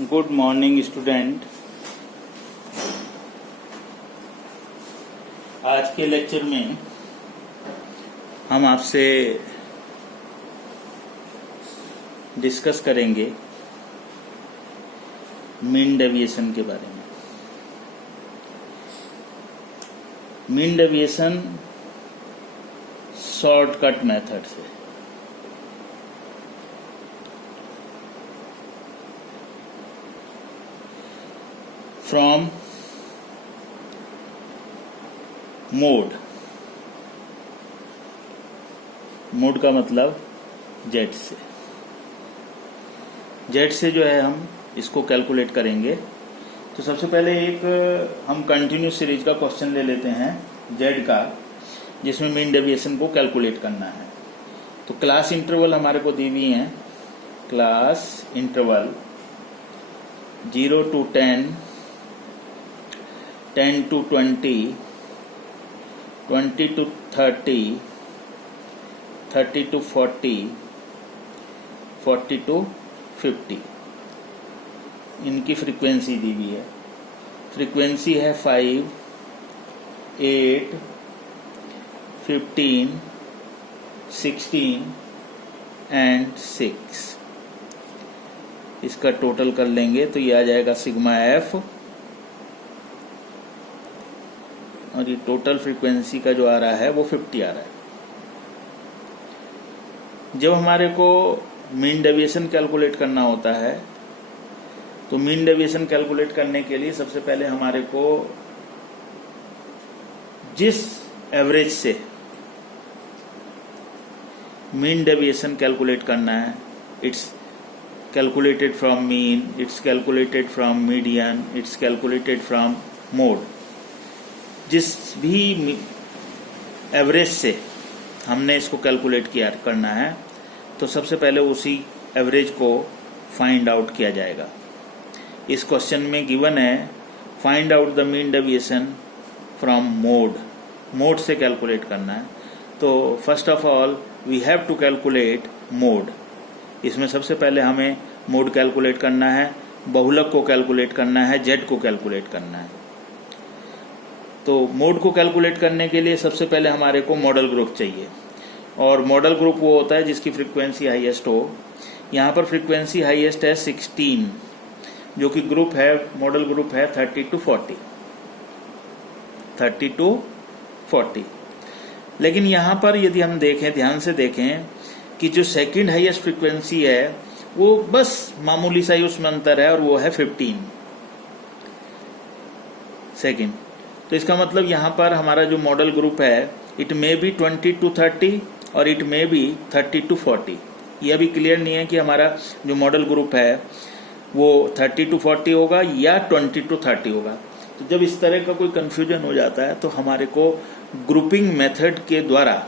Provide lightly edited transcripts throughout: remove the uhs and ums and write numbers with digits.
Good morning student. आज के lecture में हम आपसे डिस्कस करेंगे मीन डेविएशन के बारे में। मीन डेविएशन शॉर्टकट मेथड से। फ्रॉम मोड का मतलब जेड से जो है हम इसको कैलकुलेट करेंगे। तो सबसे पहले एक हम कंटिन्यूस सीरीज का क्वेश्चन ले लेते हैं जेड का, जिसमें मीन डेविएशन को कैलकुलेट करना है। तो क्लास इंटरवल हमारे को दी हुई हैं। Class interval 0 to 10, 10 to 20, 20 to 30, 30 to 40, 40 to 50। इनकी फ्रीक्वेंसी दी हुई है। फ्रीक्वेंसी है 5, 8, 15, 16 एंड 6। इसका टोटल कर लेंगे तो ये आ जाएगा सिग्मा एफ, और ये टोटल फ्रीक्वेंसी का जो आ रहा है वो 50 आ रहा है। जब हमारे को मीन डेविएशन कैलकुलेट करना होता है तो मीन डेविएशन कैलकुलेट करने के लिए सबसे पहले हमारे को जिस एवरेज से मीन डेविएशन कैलकुलेट करना है, it's calculated from mean, it's calculated from median, it's calculated from mode. जिस भी एवरेज से हमने इसको कैलकुलेट करना है तो सबसे पहले उसी एवरेज को फाइंड आउट किया जाएगा। इस क्वेश्चन में गिवन है find out the mean deviation from mode से कैलकुलेट करना है। तो first of all we have to calculate mode. इसमें सबसे पहले हमें मोड कैलकुलेट करना है, बहुलक को कैलकुलेट करना है, जेड को कैलकुलेट करना है। तो मोड को कैलकुलेट करने के लिए सबसे पहले हमारे को मॉडल ग्रुप चाहिए, और मॉडल ग्रुप वो होता है जिसकी फ्रीक्वेंसी हाईएस्ट हो। यहाँ पर फ्रीक्वेंसी हाईएस्ट है 16, जो कि ग्रुप है, मॉडल ग्रुप है 30 to 40, 30 to 40। लेकिन यहाँ पर यदि हम देखें, ध्यान से देखें कि जो सेकंड हाईएस्ट फ्रीक्वेंसी है वो बस मामूली सा ही उसमें अंतर है, और वो है 15 सेकंड। तो इसका मतलब यहाँ पर हमारा जो मॉडल ग्रुप है इट मे बी 20 to 30 और इट मे बी 30 to 40। यह भी क्लियर नहीं है कि हमारा जो मॉडल ग्रुप है वो 30 to 40 होगा या 20 to 30 होगा। तो जब इस तरह का कोई कंफ्यूजन हो जाता है तो हमारे को ग्रुपिंग मेथड के द्वारा,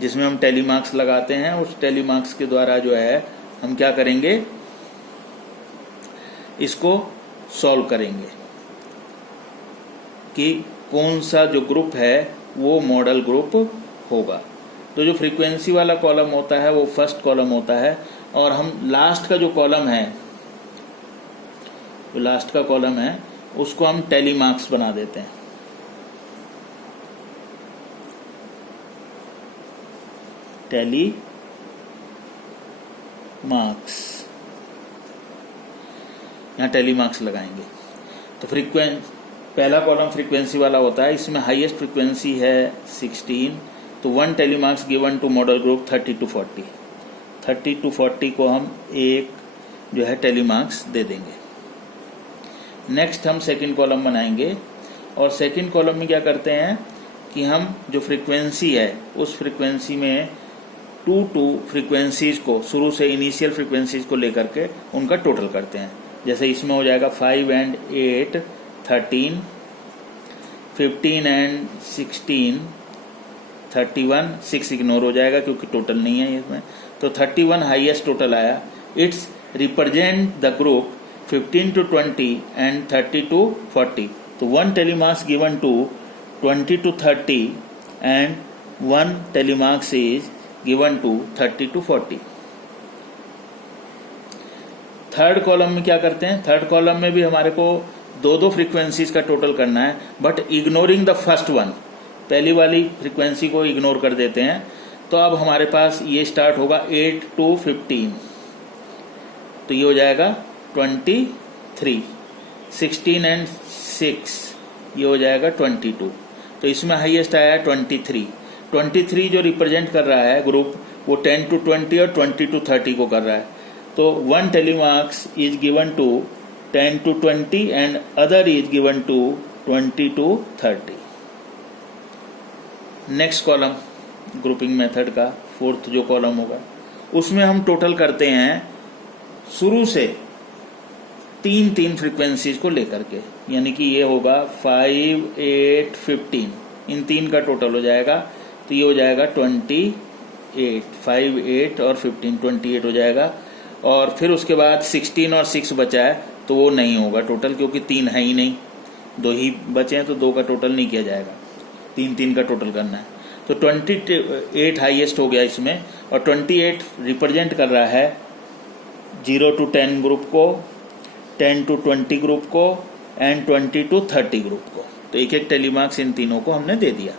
जिसमें हम टैली मार्क्स लगाते हैं, उस टैली मार्क्स के द्वारा जो है हम क्या करेंगे, इसको सॉल्व करेंगे कि कौन सा जो ग्रुप है वो मॉडल ग्रुप होगा। तो जो फ्रीक्वेंसी वाला कॉलम होता है वो फर्स्ट कॉलम होता है, और हम लास्ट का जो कॉलम है, जो लास्ट का कॉलम है उसको हम टैली मार्क्स बना देते हैं। टैली मार्क्स, यहाँ टैली मार्क्स लगाएंगे। तो पहला कॉलम फ्रीक्वेंसी वाला होता है, इसमें हाईएस्ट फ्रीक्वेंसी है 16, तो 1 tally marks given to modal group 30 to 40। 30 to 40 को हम एक जो है टैली मार्क्स दे देंगे। नेक्स्ट हम सेकंड कॉलम बनाएंगे, और सेकंड कॉलम में क्या करते हैं कि हम जो फ्रीक्वेंसी है उस फ्रीक्वेंसी में 2 फ्रीक्वेंसीज को, शुरू से इनिशियल फ्रीक्वेंसीज को लेकर के उनका टोटल करते हैं। जैसे इसमें हो जाएगा 5 and 8 13, 15 and 16 31, 6 इग्नोर हो जाएगा क्योंकि टोटल नहीं है इसमें। तो 31 हाईएस्ट टोटल आया। It's represent the group 15 to 20 and 30 to 40। तो 1 tally marks given to 20 to 30 and 1 tally marks is given to 30 to 40। Third column में क्या करते हैं, थर्ड कॉलम में भी हमारे को दो दो फ्रीक्वेंसीज का टोटल करना है, but ignoring the first one, पहली वाली फ्रीक्वेंसी को इग्नोर कर देते हैं। तो अब हमारे पास ये स्टार्ट होगा 8 to 15, तो ये हो जाएगा 23, 16 and 6 ये हो जाएगा 22। तो इसमें हाईएस्ट आया 23। 23 जो रिप्रेजेंट कर रहा है ग्रुप, वो 10 to 20 और 20 to 30 को कर रहा है। तो 1 tally marks is given to 10 to 20 and other is given to 20 to 30। Next column grouping method का फोर्थ जो कॉलम होगा, उसमें हम टोटल करते हैं शुरू से तीन फ्रीक्वेंसीज को लेकर के, यानी कि ये होगा 5, 8, 15, इन तीन का टोटल हो जाएगा। तो ये हो जाएगा 28, 5, 8 और 15, 28 हो जाएगा। और फिर उसके बाद 16 और 6 बचा है, तो वो नहीं होगा टोटल, क्योंकि 3 है ही नहीं, 2 ही बचे हैं, तो 2 का टोटल नहीं किया जाएगा, 3 का टोटल करना है। तो 28 हाईएस्ट हो गया इसमें, और 28 रिप्रेजेंट कर रहा है 0 to 10 ग्रुप को, 10 to 20 ग्रुप को एंड 20 to 30 ग्रुप को। तो एक एक टेलीमार्क्स इन तीनों को हमने दे दिया।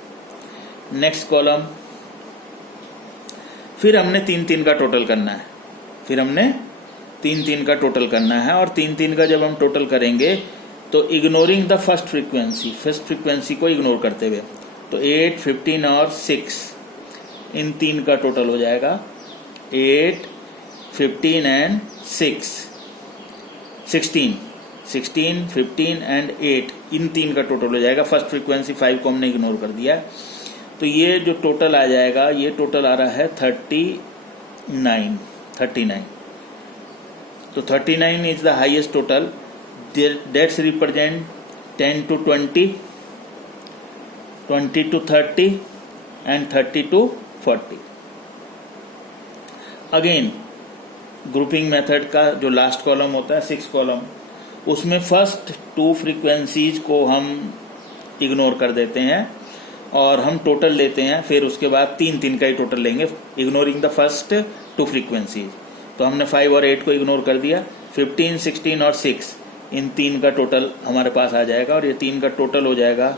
नेक्स्ट कॉलम, फिर हमने 3 का टोटल करना है, फिर हमने 3 का टोटल करना है। और 3 का जब हम टोटल करेंगे तो इग्नोरिंग द फर्स्ट फ्रीक्वेंसी को इग्नोर करते हुए, तो 8, 15 और 6 इन 3 का टोटल हो जाएगा 8, 15 एंड 16, 15 एंड 8 इन 3 का टोटल हो जाएगा। फर्स्ट फ्रीक्वेंसी 5 को हमने इग्नोर कर दिया। तो ये जो टोटल आ जाएगा, ये टोटल आ रहा है 39। तो 39 is the highest total, that's represent 10 to 20, 20 to 30 and 30 to 40। Again grouping method का जो लास्ट कॉलम होता है 6 कॉलम, उसमें फर्स्ट 2 फ्रीक्वेंसीज को हम इग्नोर कर देते हैं और हम टोटल लेते हैं। फिर उसके बाद 3 का ही टोटल लेंगे, इग्नोरिंग द फर्स्ट 2 फ्रीक्वेंसीज। तो हमने 5 और 8 को इग्नोर कर दिया। 15, 16 और 6 इन 3 का टोटल हमारे पास आ जाएगा, और ये 3 का टोटल हो जाएगा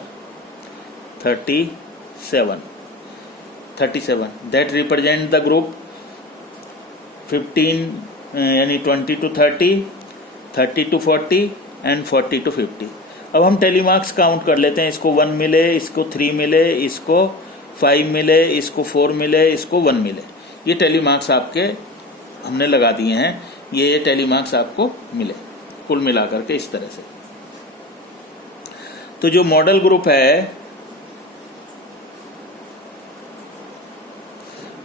37। दैट रिप्रेजेंट द ग्रुप 15 यानी 20 to 30, 30 to 40 एंड 40 to 50। अब हम टेलीमार्क्स काउंट कर लेते हैं। इसको 1 मिले, इसको 3 मिले, इसको 5 मिले, इसको 4 मिले, इसको 1 मिले। ये टेलीमार्क्स आपके हमने लगा दिए हैं, ये टेलीमार्क्स आपको मिले कुल मिलाकर के इस तरह से। तो जो मॉडल ग्रुप है,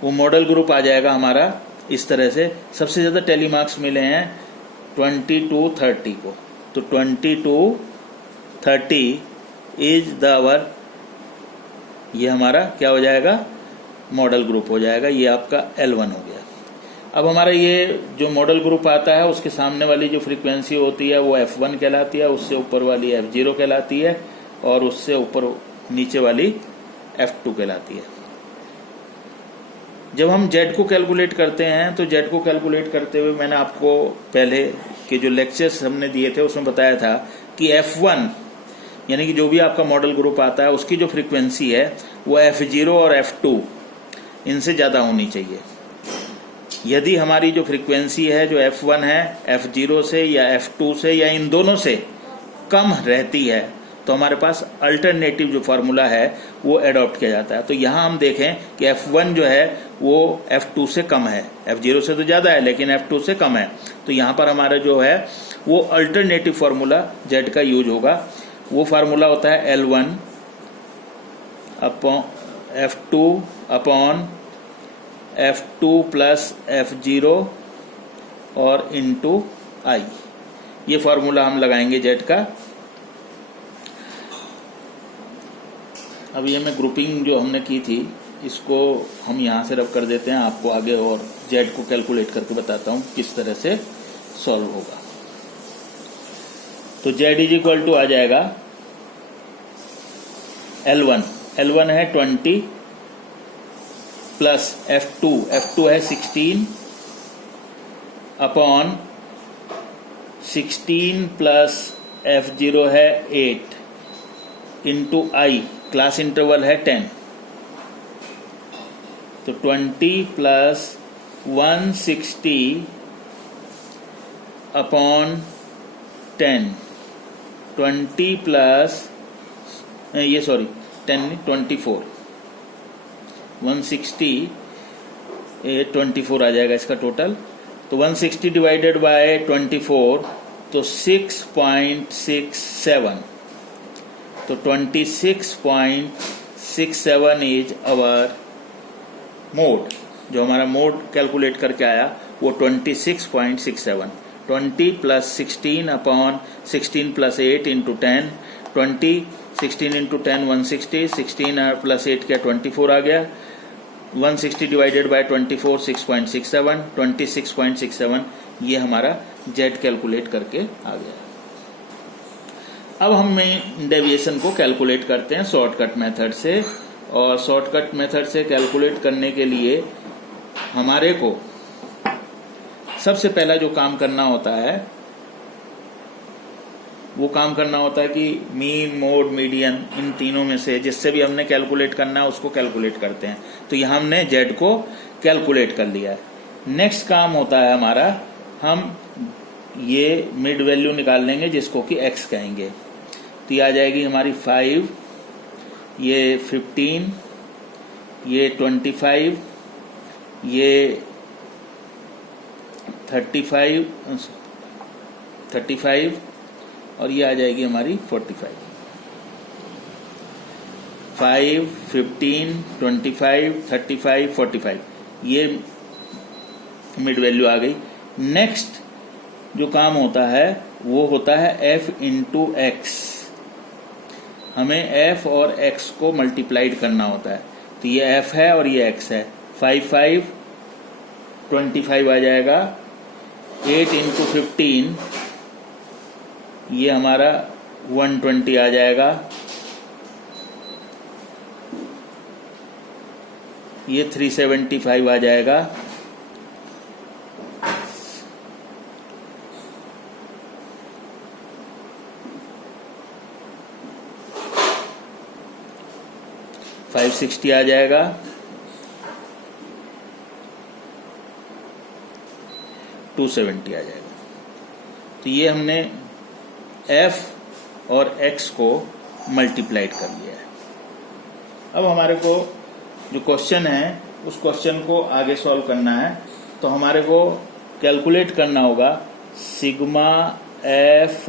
वो मॉडल ग्रुप आ जाएगा हमारा इस तरह से। सबसे ज्यादा टेलीमार्क्स मिले हैं 20 to 30 को, तो 20 to 30 इज द आवर, ये हमारा क्या हो जाएगा, मॉडल ग्रुप हो जाएगा। ये आपका L1 हो गया। अब हमारा ये जो मॉडल ग्रुप आता है, उसके सामने वाली जो फ्रीक्वेंसी होती है वो F1 कहलाती है, उससे ऊपर वाली F0 कहलाती है, और उससे ऊपर नीचे वाली F2 कहलाती है। जब हम Z को कैलकुलेट करते हैं, तो Z को कैलकुलेट करते हुए मैंने आपको पहले के जो लेक्चर्स हमने दिए थे उसमें बताया था कि F1 यानी कि जो भी आपका मॉडल ग्रुप आता है, उसकी जो फ्रीक्वेंसी है वो F0 और F2 इनसे ज़्यादा होनी चाहिए। यदि हमारी जो फ्रीक्वेंसी है जो F1 है, F0 से या F2 से या इन दोनों से कम रहती है, तो हमारे पास अल्टरनेटिव जो फार्मूला है वो एडॉप्ट किया जाता है। तो यहाँ हम देखें कि F1 जो है वो F2 से कम है, F0 से तो ज़्यादा है लेकिन F2 से कम है। तो यहाँ पर हमारा जो है वो अल्टरनेटिव फार्मूला Z का यूज होगा। वो फार्मूला होता है L1 upon F2 upon F2 plus F0 और इंटू I। ये फार्मूला हम लगाएंगे Z का। अब ये मैं ग्रुपिंग जो हमने की थी इसको हम यहाँ से रब कर देते हैं, आपको आगे और Z को कैलकुलेट करके बताता हूँ किस तरह से सॉल्व होगा। तो Z इज इक्वल टू आ जाएगा L1 है 20 प्लस F2 है 16 अपॉन 16 प्लस F0 है 8 इंटू I, क्लास इंटरवल है 10, तो 20 प्लस 160 अपॉन 10, 20 प्लस 24, 160 24 आ जाएगा इसका टोटल। तो 160 डिवाइडेड बाय 24 तो 6.67, तो 26.67 इज आवर मोड। जो हमारा मोड कैलकुलेट करके आया वो 26.67, 20 plus 16 upon 16 plus 8 into 10, 20 16 into 10 160, 16 plus 8 क्या 24 आ गया, 160 डिवाइडेड बाय 24 6.67, 26.67 ये हमारा जेड कैलकुलेट करके आ गया। अब हम डेविएशन को कैलकुलेट करते हैं शॉर्टकट मेथड से, और शॉर्टकट मेथड से कैलकुलेट करने के लिए हमारे को सबसे पहला जो काम करना होता है वो काम करना होता है कि मीन, मोड, मीडियन, इन तीनों में से जिससे भी हमने कैलकुलेट करना है उसको कैलकुलेट करते हैं। तो यहाँ हमने जेड को कैलकुलेट कर लिया है। नेक्स्ट काम होता है हमारा, हम ये मिड वैल्यू निकाल लेंगे जिसको कि एक्स कहेंगे। तो ये आ जाएगी हमारी 5, ये 15, ये 25, ये 35 और ये आ जाएगी हमारी 45। 5, 15, 25, 35, 45 ये मिड वैल्यू आ गई। नेक्स्ट जो काम होता है वो होता है f इंटू एक्स। हमें f और x को मल्टीप्लाइड करना होता है। तो ये f है और ये x है। 5 25 आ जाएगा, 8 इंटू 15 ये हमारा 120 आ जाएगा, ये 375 आ जाएगा, $560 आ जाएगा, 270 आ जाएगा। तो ये हमने f और x को मल्टीप्लाइड कर लिया है। अब हमारे को जो क्वेश्चन है उस क्वेश्चन को आगे सॉल्व करना है। तो हमारे को कैलकुलेट करना होगा सिग्मा f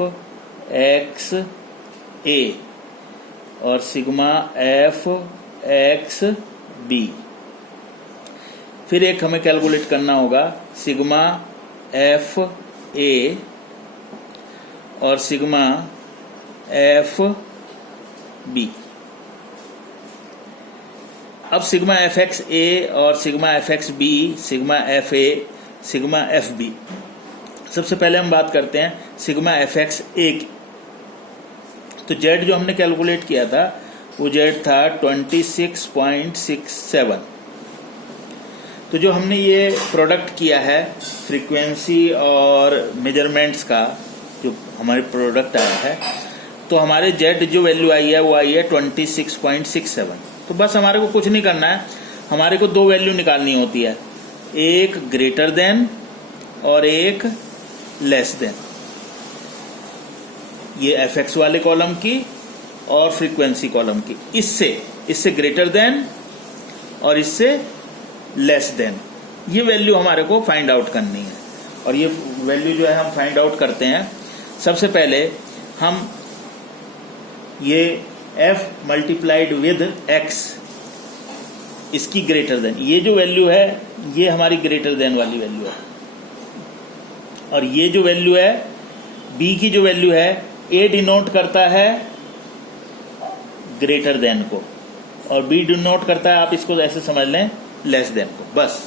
x a और सिग्मा f x b। फिर एक हमें कैलकुलेट करना होगा सिग्मा f a और सिग्मा एफ बी। अब सिग्मा एफ एक्स ए और sigma f x b, sigma f a, sigma f b. सबसे पहले हम बात करते हैं सिग्मा एफ एक्स ए की। तो जेड जो हमने कैलकुलेट किया था वो जेड था 26.67। तो जो हमने ये प्रोडक्ट किया है फ्रीक्वेंसी और मेजरमेंट्स का, जो हमारे प्रोडक्ट आया है, तो हमारे जेड जो वैल्यू आई है वो आई है 26.67। तो बस हमारे को कुछ नहीं करना है, हमारे को दो वैल्यू निकालनी होती है, एक ग्रेटर देन और एक लेस देन। ये एफ एक्स वाले कॉलम की और फ्रीक्वेंसी कॉलम की, इससे ग्रेटर देन और इससे लेस देन, ये वैल्यू हमारे को फाइंड आउट करनी है। और ये वैल्यू जो है हम फाइंड आउट करते हैं। सबसे पहले हम ये f मल्टीप्लाइड विद x, इसकी ग्रेटर देन, ये जो वैल्यू है ये हमारी ग्रेटर देन वाली वैल्यू है, और ये जो वैल्यू है b की जो वैल्यू है a डिनोट करता है ग्रेटर देन को और b डिनोट करता है, आप इसको ऐसे समझ लें, लेस देन को। बस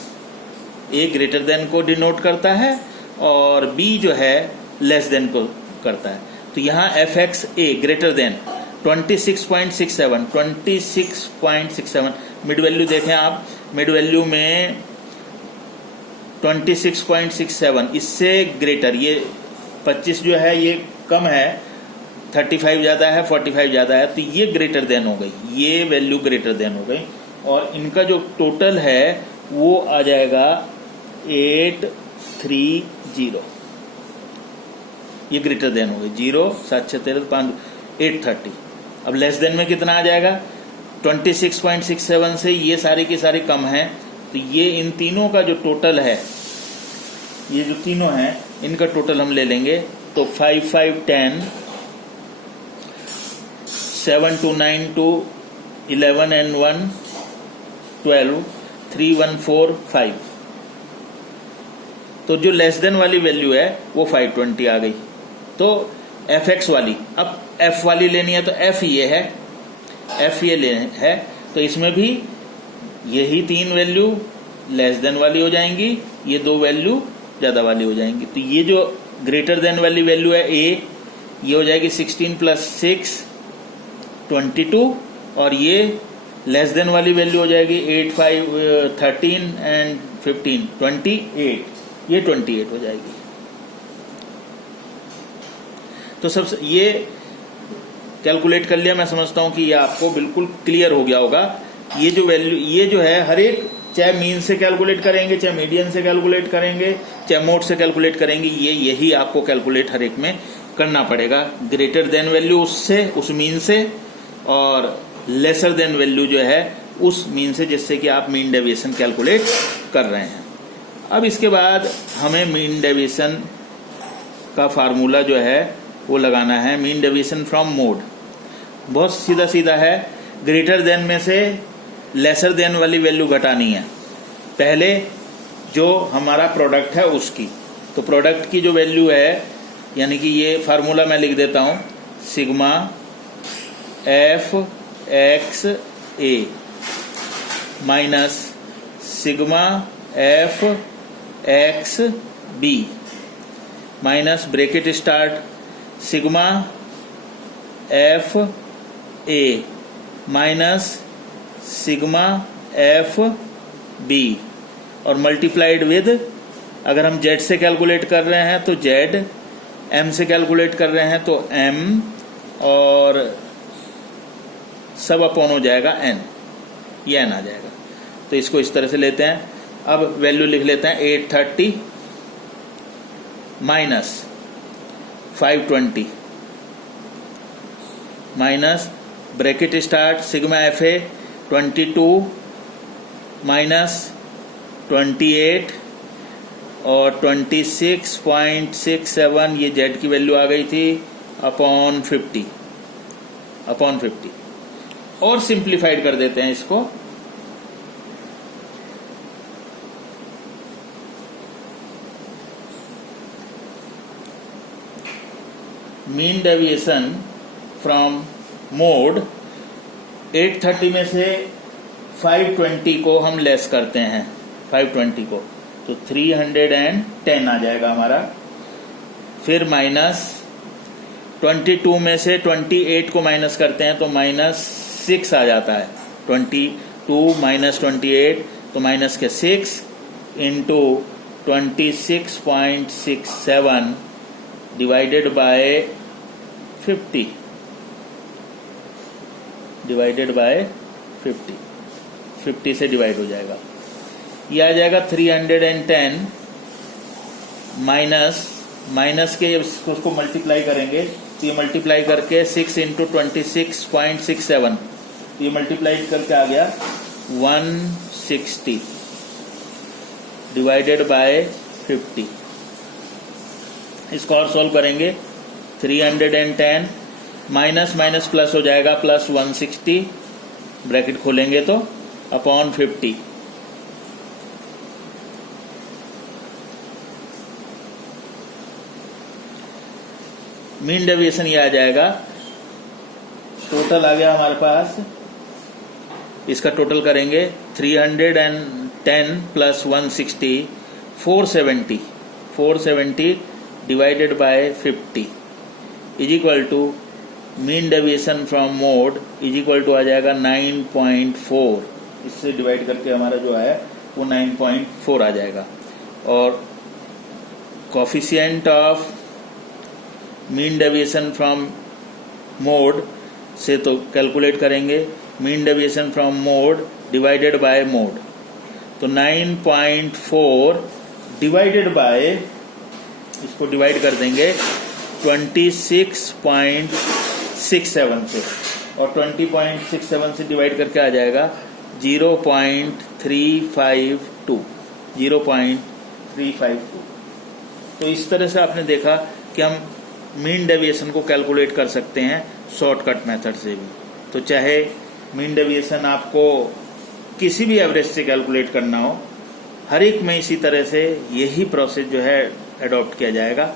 a ग्रेटर देन को डिनोट करता है और b जो है लेस देन को करता है। तो यहाँ एफ एक्स ए ग्रेटर देन 26.67 मिड वैल्यू देखें आप, मिड वैल्यू में 26.67 इससे ग्रेटर, ये 25 जो है ये कम है, 35 ज़्यादा है, 45 ज़्यादा है, तो ये ग्रेटर देन हो गई, ये वैल्यू ग्रेटर देन हो गई। और इनका जो टोटल है वो आ जाएगा 830, ये ग्रेटर देन हो गई। 0 7 6 13 5 830। अब लेस देन में कितना आ जाएगा? 26.67 से ये सारी की सारी कम है, तो ये इन तीनों का जो टोटल है, ये जो तीनों हैं इनका टोटल हम ले लेंगे। तो 5 5 10, 7 2 9 2, 11 and 1 12, 3 1 4 5। तो जो लेस देन वाली वैल्यू है वो 520 आ गई। तो fx वाली, अब f वाली लेनी है तो f ये है, f ये ले है, तो इसमें भी यही 3 वैल्यू लेस देन वाली हो जाएंगी, ये 2 वैल्यू ज़्यादा वाली हो जाएंगी। तो ये जो ग्रेटर देन वाली वैल्यू है a, ये हो जाएगी 16 + 6 22, और ये लेस देन वाली वैल्यू हो जाएगी 8 5 13 and 15 28, ये 28 हो जाएगी। तो सबसे ये कैलकुलेट कर लिया, मैं समझता हूं कि ये आपको बिल्कुल क्लियर हो गया होगा। ये जो वैल्यू, ये जो है हर एक, चाहे मीन से कैलकुलेट करेंगे, चाहे मीडियन से कैलकुलेट करेंगे, चाहे मोड से कैलकुलेट करेंगे, यही आपको कैलकुलेट हर एक में करना पड़ेगा। ग्रेटर देन वैल्यू उससे, उस मीन से, और लेसर देन वैल्यू जो है उस मीन से, जिससे कि आप मीन डेविएशन कैलकुलेट कर रहे हैं। अब इसके बाद हमें मीन डेविएशन का फार्मूला जो है वो लगाना है, मीन डेविएशन फ्रॉम मोड। बहुत सीधा सीधा है, ग्रेटर देन में से लेसर देन वाली वैल्यू घटानी है, पहले जो हमारा प्रोडक्ट है उसकी। तो प्रोडक्ट की जो वैल्यू है, यानी कि ये फार्मूला मैं लिख देता हूं, sigma f x a minus sigma f x b minus bracket start sigma f a minus sigma f b, और मल्टीप्लाइड विद, अगर हम जेड से कैलकुलेट कर रहे हैं तो जेड, एम से कैलकुलेट कर रहे हैं तो एम, और सब अपॉन हो जाएगा एन, ये एन आ जाएगा। तो इसको इस तरह से लेते हैं। अब वैल्यू लिख लेते हैं 830 minus 520 minus bracket start sigma f ए 22 माइनस 28 और 26.67, ये जेड की वैल्यू आ गई थी, अपॉन 50 और सिंप्लीफाइड कर देते हैं इसको। मीन डेविएशन फ्रॉम मोड, 830 में से 520 को हम लेस करते हैं, 520 को, तो 310 आ जाएगा हमारा। फिर माइनस 22 में से 28 को माइनस करते हैं तो -6 आ जाता है। 22 माइनस 28 तो माइनस के 6 इंटू 26.67 डिवाइडेड बाय 50, 50 से डिवाइड हो जाएगा, ये आ जाएगा 310 माइनस के, उसको मल्टीप्लाई करेंगे तो ये मल्टीप्लाई करके 6 इंटू 26.67, तो ये मल्टीप्लाई करके आ गया 160 डिवाइडेड बाय 50। इसको और सॉल्व करेंगे, 310 माइनस माइनस प्लस हो जाएगा, प्लस 160 ब्रैकेट खोलेंगे तो अपॉन 50। मीन डेविएशन ये आ जाएगा, टोटल आ गया हमारे पास, इसका टोटल करेंगे 310 plus 160 470 divided by 50 is equal to mean deviation from mode is equal to आ जाएगा 9.4, इससे डिवाइड करके हमारा जो है वो 9.4 आ जाएगा। और coefficient of mean deviation from mode से तो कैलकुलेट करेंगे, mean deviation from mode divided by mode. तो 9.4 डिवाइडेड बाय, इसको डिवाइड कर देंगे 26.67 से, और 20.67 से डिवाइड करके आ जाएगा 0.352। तो इस तरह से आपने देखा कि हम मीन डेविएशन को कैलकुलेट कर सकते हैं शॉर्टकट मेथड से भी। तो चाहे मीन डेविएशन आपको किसी भी एवरेज से कैलकुलेट करना हो, हर एक में इसी तरह से यही प्रोसेस जो है अडॉप्ट किया जाएगा।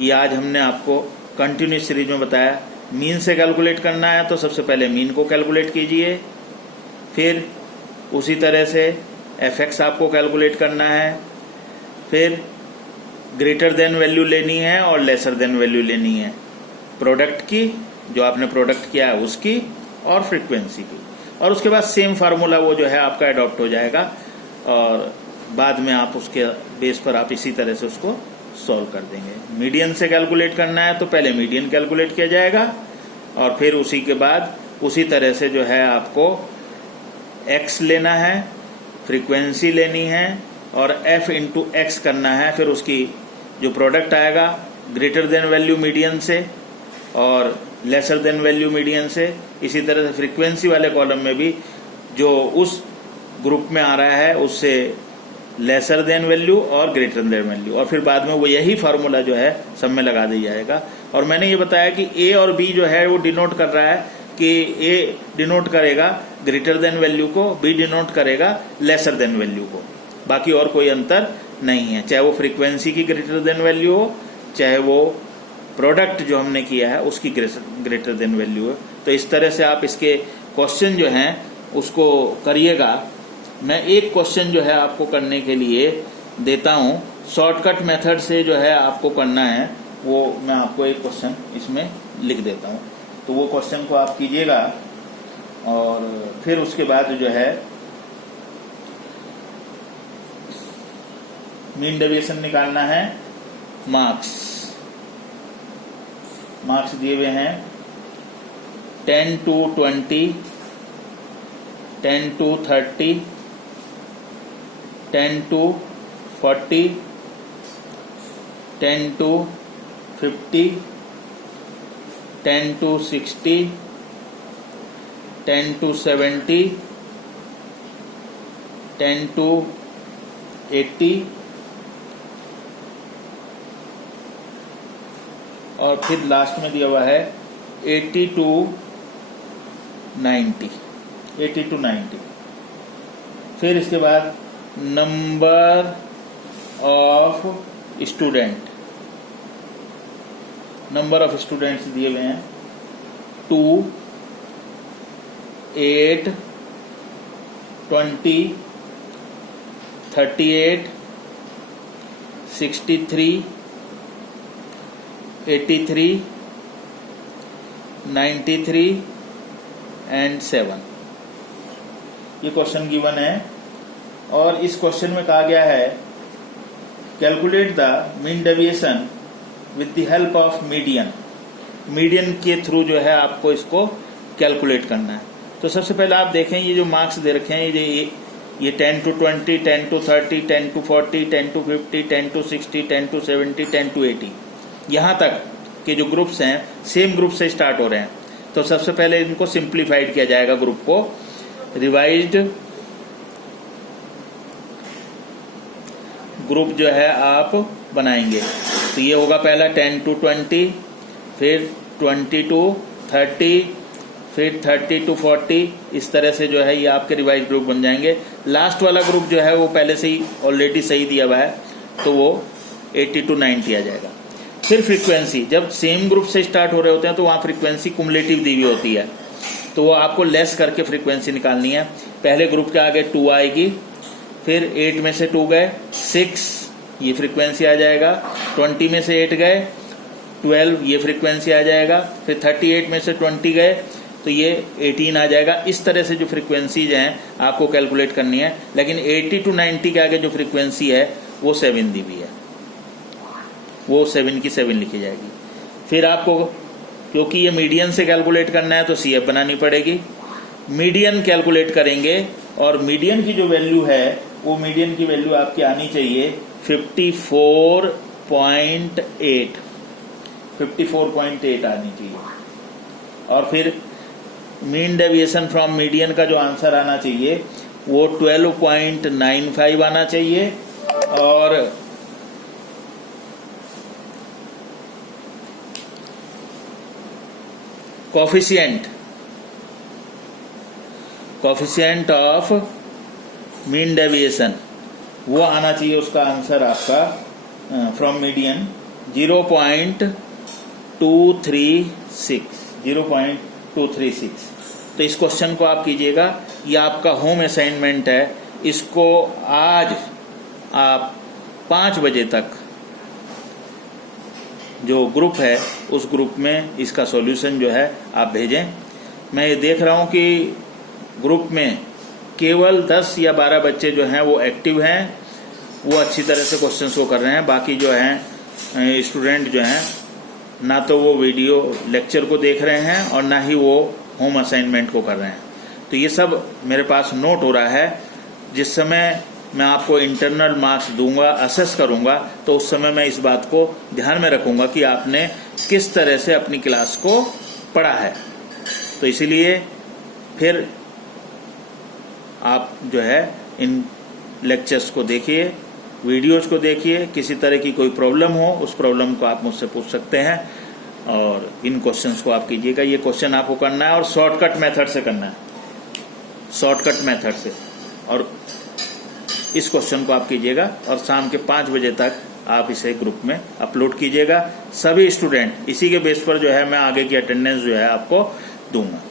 ये आज हमने आपको कंटिन्यूस सीरीज में बताया। मीन से कैलकुलेट करना है तो सबसे पहले मीन को कैलकुलेट कीजिए, फिर उसी तरह से एफएक्स आपको कैलकुलेट करना है, फिर ग्रेटर देन वैल्यू लेनी है और लेसर देन वैल्यू लेनी है, प्रोडक्ट की जो आपने प्रोडक्ट किया है उसकी और फ्रीक्वेंसी की, और उसके बाद सेम फार्मूला वो जो है आपका अडॉप्ट हो जाएगा, और बाद में आप उसके बेस पर आप इसी तरह से उसको सॉल्व कर देंगे। मीडियन से कैलकुलेट करना है तो पहले मीडियन कैलकुलेट किया जाएगा, और फिर उसी के बाद उसी तरह से जो है आपको एक्स लेना है, फ्रीक्वेंसी लेनी है और एफ इंटू एक्स करना है, फिर उसकी जो प्रोडक्ट आएगा ग्रेटर देन वैल्यू मीडियन से और लेसर देन वैल्यू मीडियन से। इसी तरह से फ्रीक्वेंसी वाले कॉलम में भी जो उस ग्रुप में आ रहा है उससे लेसर देन वैल्यू और ग्रेटर देन वैल्यू, और फिर बाद में वो यही फार्मूला जो है सब में लगा दिया जाएगा। और मैंने ये बताया कि ए और बी जो है वो डिनोट कर रहा है कि ए डिनोट करेगा ग्रेटर देन वैल्यू को, बी डिनोट करेगा लेसर देन वैल्यू को, बाकी और कोई अंतर नहीं है, चाहे वो फ्रीक्वेंसी की ग्रेटर देन वैल्यू हो, चाहे वो प्रोडक्ट जो हमने किया है उसकी ग्रेटर देन वैल्यू हो। तो इस तरह से आप इसके क्वेश्चन जो हैं उसको करिएगा। मैं एक क्वेश्चन जो है आपको करने के लिए देता हूं, शॉर्टकट मेथड से जो है आपको करना है, वो मैं आपको एक क्वेश्चन इसमें लिख देता हूं, तो वो क्वेश्चन को आप कीजिएगा, और फिर उसके बाद जो है मीन डेविएशन निकालना है। मार्क्स दिए हुए हैं 10 to 20, 10 to 30, 10 to 40, 10 to 50, 10 to 60, 10 to 70, 10 to 80, और फिर लास्ट में दिया हुआ है 80 to 90। फिर इसके बाद नंबर ऑफ स्टूडेंट्स दिए हुए हैं 2, 8, 20, 38, 63, 83, 93 एंड 7। ये क्वेश्चन गिवन है, और इस क्वेश्चन में कहा गया है calculate the mean deviation with the help of median के थ्रू जो है आपको इसको कैलकुलेट करना है। तो सबसे पहले आप देखें ये जो मार्क्स दे रखे हैं, ये 10 to 20, 10 to 30, 10 to 40, 10 to 50, 10 to 60, 10 to 70, 10 to 80, यहाँ तक के जो ग्रुप्स हैं सेम ग्रुप से स्टार्ट हो रहे हैं। तो सबसे पहले इनको सिंप्लीफाइड किया जाएगा, ग्रुप को रिवाइज्ड ग्रुप जो है आप बनाएंगे। तो ये होगा पहला 10 to 20, फिर 20 to 30, फिर 30 to 40, इस तरह से जो है ये आपके रिवाइज ग्रुप बन जाएंगे। लास्ट वाला ग्रुप जो है वो पहले से ही ऑलरेडी सही दिया हुआ है, तो वो 80 to 90 आ जाएगा। फिर फ्रीक्वेंसी, जब सेम ग्रुप से स्टार्ट हो रहे होते हैं तो वहाँ फ्रीक्वेंसी कुमुलेटिव दी हुई होती है, तो वो आपको लेस करके फ्रीक्वेंसी निकालनी है। पहले ग्रुप के आगे 2 आएगी, फिर 8 में से 2 गए 6, ये फ्रीक्वेंसी आ जाएगा। 20 में से 8 गए 12, ये फ्रीक्वेंसी आ जाएगा। फिर 38 में से 20 गए तो ये 18 आ जाएगा। इस तरह से जो फ्रीक्वेंसीज हैं आपको कैलकुलेट करनी है, लेकिन 80 to 90 के आगे जो फ्रीक्वेंसी है वो 7 dB है, वो 7 की 7 लिखी जाएगी। फिर आपको, क्योंकि ये मीडियन से कैलकुलेट करना है तो CF बनानी पड़ेगी। मीडियन कैलकुलेट करेंगे और मीडियन की जो वैल्यू है वो मीडियन की वैल्यू आपकी आनी चाहिए 54.8 आनी चाहिए। और फिर मीन डेविएशन फ्रॉम मीडियन का जो आंसर आना चाहिए वो 12.95 आना चाहिए। और कोफिशिएंट ऑफ मीन डेविएशन वो आना चाहिए, उसका आंसर आपका फ्रॉम मीडियन 0.236। तो इस क्वेश्चन को आप कीजिएगा, ये आपका होम असाइनमेंट है। इसको आज आप 5 बजे तक जो ग्रुप है उस ग्रुप में इसका सॉल्यूशन जो है आप भेजें। मैं ये देख रहा हूँ कि ग्रुप में केवल 10 या 12 बच्चे जो हैं वो एक्टिव हैं, वो अच्छी तरह से क्वेश्चंस को कर रहे हैं। बाकी जो हैं स्टूडेंट जो हैं ना तो वो वीडियो लेक्चर को देख रहे हैं और ना ही वो होम असाइनमेंट को कर रहे हैं। तो ये सब मेरे पास नोट हो रहा है। जिस समय मैं आपको इंटरनल मार्क्स दूंगा, असेस करूंगा, तो उस समय मैं इस बात को ध्यान में रखूंगा कि आपने किस तरह से अपनी क्लास को पढ़ा है। तो इसीलिए फिर आप जो है इन लेक्चर्स को देखिए, वीडियोज को देखिए। किसी तरह की कोई प्रॉब्लम हो उस प्रॉब्लम को आप मुझसे पूछ सकते हैं और इन क्वेश्चंस को आप कीजिएगा। ये क्वेश्चन आपको करना है और शॉर्टकट मेथड से करना है, शॉर्टकट मेथड से। और इस क्वेश्चन को आप कीजिएगा और शाम के 5 बजे तक आप इसे ग्रुप में अपलोड कीजिएगा। सभी स्टूडेंट इसी के बेस पर जो है मैं आगे की अटेंडेंस जो है आपको दूंगा।